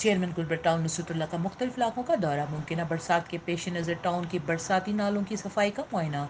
Chairman Gilbert town نصرت اللہ کا مختلف علاقوں کا دورہ، ممکنہ برسات کے پیش نظر ٹاؤن کی برساتی نالوں کی صفائی کا معائنہ۔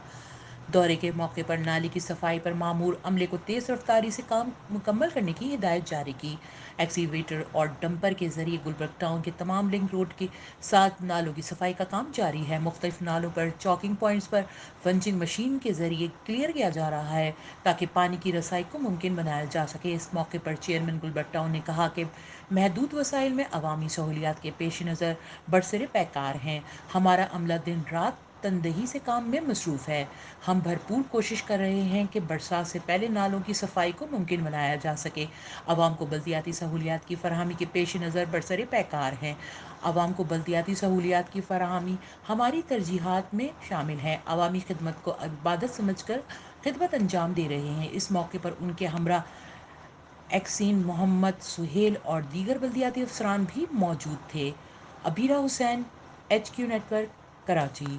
دورے کے موقع پر نالی کی صفائی پر مامور عملے کو تیز رفتاری سے کام مکمل کرنے کی ہدایت جاری کی۔ ایکسیویٹر اور ڈمپر کے ذریعے گلبرگ ٹاؤن کے تمام لنک روڈ کے 7 نالوں کی صفائی کا کام جاری ہے۔ مختلف نالوں پر چاکنگ پوائنٹس پر ونچنگ مشین کے ذریعے کلیئر کیا جا رہا ہے تاکہ پانی کی رسائی کو ممکن بنایا جا سکے۔ اس موقع پر چیئرمین گلبرگ ٹاؤن نے کہا کہ محدود وسائل میں عوامی سہولیات کے پیش نظر برسر پیکار ہیں۔ ہمارا عملہ دن رات تندہی سے کام میں مصروف ہے۔ ہم بھرپور کوشش کر رہے ہیں کہ برسات سے پہلے نالوں کی صفائی کو ممکن بنایا جا سکے۔ عوام کو بلدیاتی سہولیات کی فراہمی کے پیش نظر برسر پیکار ہیں۔ عوام کو بلدیاتی سہولیات کی فراہمی ہماری ترجیحات میں شامل ہے۔ عوامی خدمت کو عبادت سمجھ کر خدمت انجام دے رہے ہیں۔ اس موقع پر ان کے ہمراہ ایکسین محمد سہیل اور دیگر بلدیاتی افسران بھی موجود تھے۔ عبیرہ حسین، HQ نیٹ ورک، کراچی۔